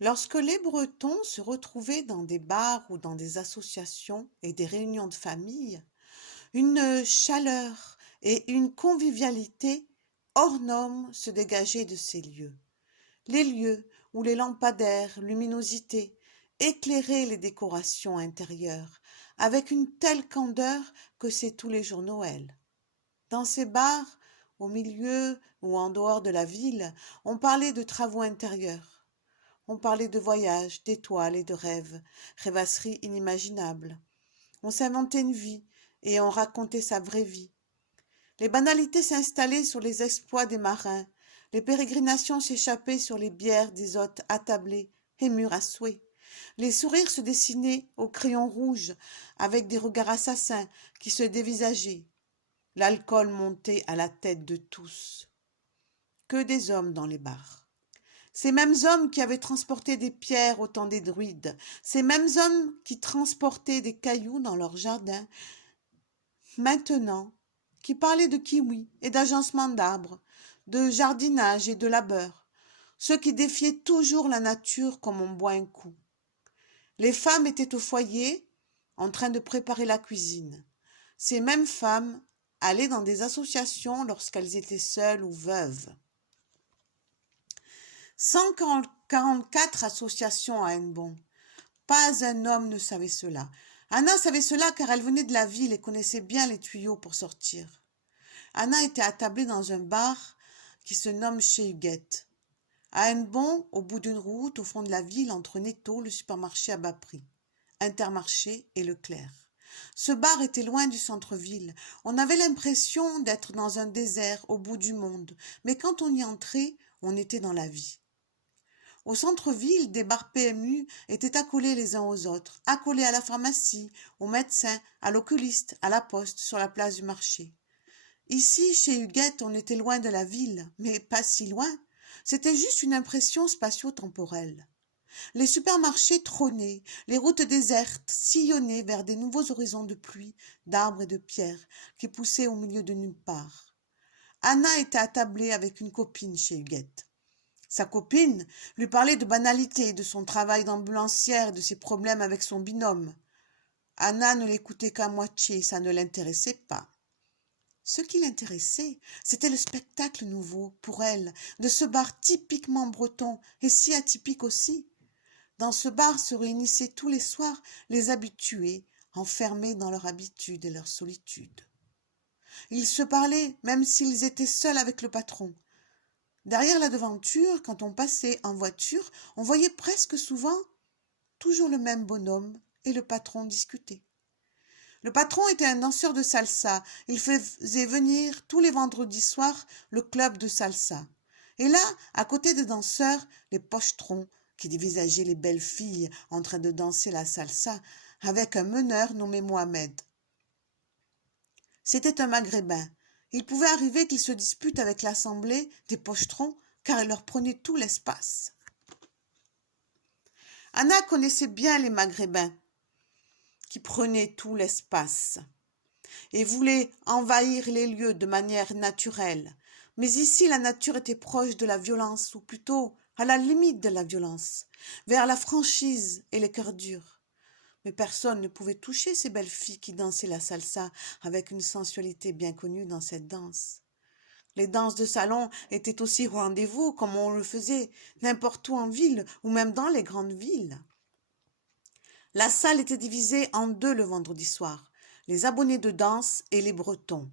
Lorsque les Bretons se retrouvaient dans des bars ou dans des associations et des réunions de famille, une chaleur et une convivialité hors normes se dégageaient de ces lieux. Les lieux où les lampadaires, luminosité, éclairaient les décorations intérieures avec une telle candeur que c'est tous les jours Noël. Dans ces bars, au milieu ou en dehors de la ville, on parlait de travaux intérieurs. On parlait de voyages, d'étoiles et de rêves, rêvasseries inimaginables. On s'inventait une vie et on racontait sa vraie vie. Les banalités s'installaient sur les exploits des marins, les pérégrinations s'échappaient sur les bières des hôtes attablés et mûrs à souhait. Les sourires se dessinaient au crayon rouge avec des regards assassins qui se dévisageaient. L'alcool montait à la tête de tous. Que des hommes dans les bars. Ces mêmes hommes qui avaient transporté des pierres au temps des druides, ces mêmes hommes qui transportaient des cailloux dans leur jardin, maintenant, qui parlaient de kiwis et d'agencement d'arbres, de jardinage et de labeur, ceux qui défiaient toujours la nature comme on boit un coup. Les femmes étaient au foyer, en train de préparer la cuisine. Ces mêmes femmes allaient dans des associations lorsqu'elles étaient seules ou veuves. 144 associations à Hennebont. Pas un homme ne savait cela. Anna savait cela car elle venait de la ville et connaissait bien les tuyaux pour sortir. Anna était attablée dans un bar qui se nomme chez Huguette. À Hennebont, au bout d'une route, au fond de la ville, entre Netto, le supermarché à bas prix, Intermarché et Leclerc. Ce bar était loin du centre-ville. On avait l'impression d'être dans un désert au bout du monde, mais quand on y entrait, on était dans la vie. Au centre-ville, des bars PMU étaient accolés les uns aux autres, accolés à la pharmacie, au médecin, à l'oculiste, à la poste, sur la place du marché. Ici, chez Huguette, on était loin de la ville, mais pas si loin. C'était juste une impression spatio-temporelle. Les supermarchés trônaient, les routes désertes sillonnaient vers des nouveaux horizons de pluie, d'arbres et de pierres qui poussaient au milieu de nulle part. Anna était attablée avec une copine chez Huguette. Sa copine lui parlait de banalités, de son travail d'ambulancière et de ses problèmes avec son binôme. Anna ne l'écoutait qu'à moitié, ça ne l'intéressait pas. Ce qui l'intéressait, c'était le spectacle nouveau, pour elle, de ce bar typiquement breton et si atypique aussi. Dans ce bar se réunissaient tous les soirs les habitués, enfermés dans leur habitude et leur solitude. Ils se parlaient même s'ils étaient seuls avec le patron. Derrière la devanture, quand on passait en voiture, on voyait presque souvent toujours le même bonhomme et le patron discuter. Le patron était un danseur de salsa. Il faisait venir tous les vendredis soirs le club de salsa. Et là, à côté des danseurs, les pochetrons qui dévisageaient les belles filles en train de danser la salsa avec un meneur nommé Mohamed. C'était un maghrébin. Il pouvait arriver qu'il se dispute avec l'assemblée des pochetrons car il leur prenait tout l'espace. Anna connaissait bien les maghrébins qui prenaient tout l'espace et voulaient envahir les lieux de manière naturelle. Mais ici, la nature était proche de la violence, ou plutôt à la limite de la violence, vers la franchise et les cœurs durs. Mais personne ne pouvait toucher ces belles filles qui dansaient la salsa avec une sensualité bien connue dans cette danse. Les danses de salon étaient aussi au rendez-vous comme on le faisait n'importe où en ville ou même dans les grandes villes. La salle était divisée en deux le vendredi soir, les abonnés de danse et les Bretons.